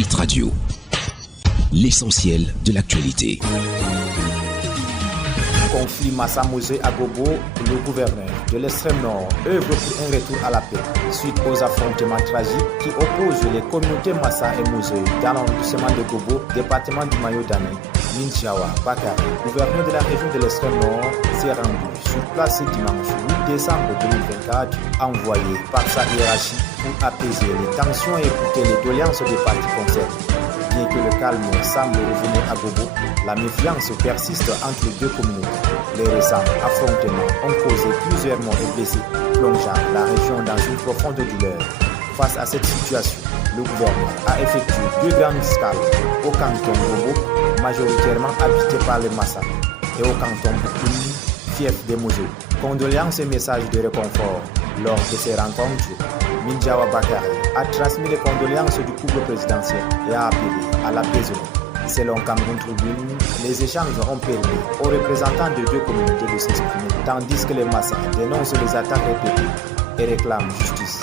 Hit Radio, l'essentiel de l'actualité. Conflit Massa-Mosé-Agobo, le gouverneur de l'extrême nord œuvre pour un retour à la paix suite aux affrontements tragiques qui opposent les communautés Massa et Mosé dans l'arrondissement de Gobo, département du Mayo-Damé. Minjawa Bakari, gouverneur de la région de l'extrême nord, s'est rendu sur place ce dimanche 8 décembre 2024, envoyé par sa hiérarchie pour apaiser les tensions et écouter les doléances des parties concernées. Bien que le calme semble revenir à Gobo, la méfiance persiste entre les deux communautés. Les récents affrontements ont causé plusieurs morts et blessés, plongeant la région dans une profonde douleur. Face à cette situation, le gouvernement a effectué 2 grandes escales au canton Gobo, majoritairement habité par les Massa, et au canton Boukouni, fief des Mosé. Condoléances et messages de réconfort. Lors de ces rencontres, Minjawa Bakari a transmis les condoléances du couple présidentiel et a appelé à l'apaisement. Selon Cameroun Tribune, les échanges ont permis aux représentants de 2 communautés de s'exprimer, tandis que les Massa dénoncent les attaques répétées et réclament justice.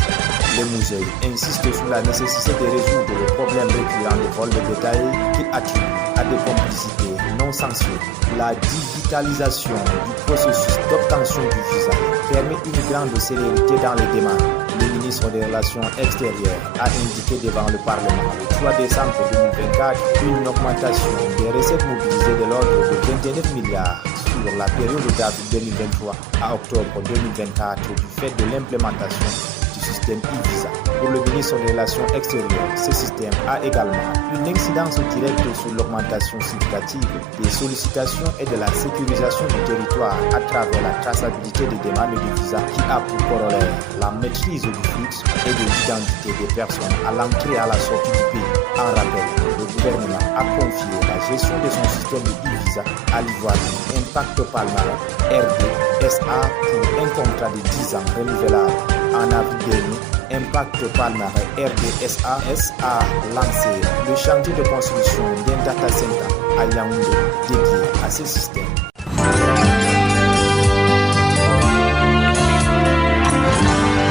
Les Mosé insistent sur la nécessité de résoudre le problème récurrent de vol de bétail qui attribue à des complicités non sanctionnées. La digitalisation du processus d'obtention du visa permet une grande célérité dans les démarches. Le ministre des Relations extérieures a indiqué devant le Parlement le 3 décembre 2024 une augmentation des recettes mobilisées de l'ordre de 29 milliards sur la période d'avril 2023 à octobre 2024 du fait de l'implémentation du système e-visa. Pour le ministre des Relations extérieures, ce système a également une incidence directe sur l'augmentation significative des sollicitations et de la sécurisation du territoire à travers la traçabilité des demandes de visa qui a pour corollaire la maîtrise du flux et de l'identité des personnes à l'entrée et à la sortie du pays. En rappel, le gouvernement a confié la gestion de son système de e-visa à l'Ivoirien Impact Palmarin RD-SA pour un contrat de 10 ans renouvelable. En avril dernier, Impact Palmarin RDSAS a lancé le chantier de construction d'un data center à Yaoundé dédié à ce système.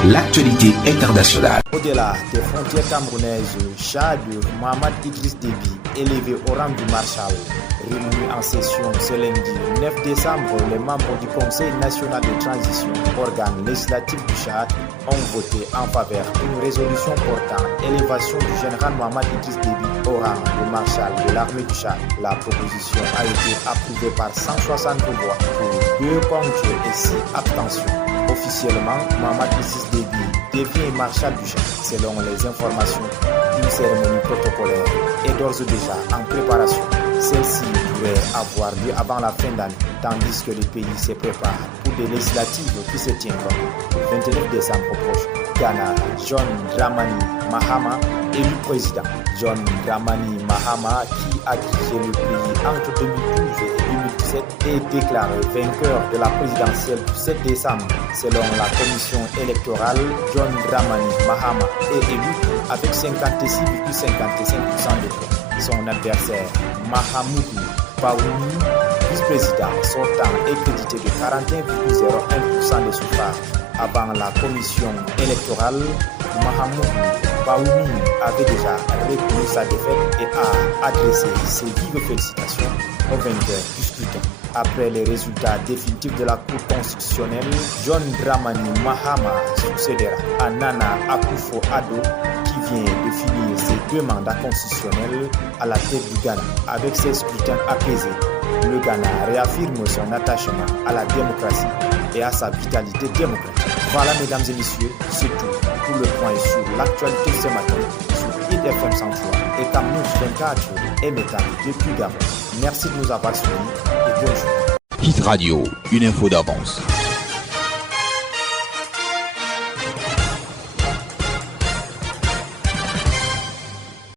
L'actualité internationale. Au-delà des frontières camerounaises, Chad, Mohamed Idriss Déby, élevé au rang du Marshal, réunis en session ce lundi 9 décembre, les membres du Conseil national de transition, organe législatif du Chad, ont voté en faveur d'une résolution portant élévation du général Mohamed Idriss Déby au rang de Marshal de l'armée du Chad. La proposition a été approuvée par 160 voix pour 2 contre et 6 abstentions. Officiellement, Mohamed Idriss Déby devient marshal du Chad. Selon les informations, une cérémonie protocolaire est d'ores et déjà en préparation. Celle-ci pourrait avoir lieu avant la fin d'année, tandis que le pays se prépare pour des législatives qui se tiendront le 29 décembre prochain. Ghana, John Dramani Mahama, élu président. John Dramani Mahama, qui a dirigé le pays entre 2012 et 2017, est déclaré vainqueur de la présidentielle du 7 décembre. Selon la commission électorale, John Dramani Mahama est élu avec 56,55% des voix. Son adversaire, Mahamoudou Baoumi, vice-président sortant, est crédité de 41,01% des suffrages. Avant la commission électorale, Mahamoudou Baoumi avait déjà reconnu sa défaite et a adressé ses vives félicitations au vainqueur du scrutin. Après les résultats définitifs de la Cour constitutionnelle, John Dramani Mahama succédera à Nana Akufo-Addo qui vient de finir ses 2 mandats constitutionnels à la tête du Ghana. Avec ses scrutins apaisés, le Ghana réaffirme son attachement à la démocratie et à sa vitalité démocratique. Voilà, mesdames et messieurs, c'est tout pour le point sur l'actualité ce matin sur Hit FM 103 et Cameroun 24 et Métal depuis Gabon. Merci de nous avoir suivis et bonne journée. Hit Radio, une info d'avance.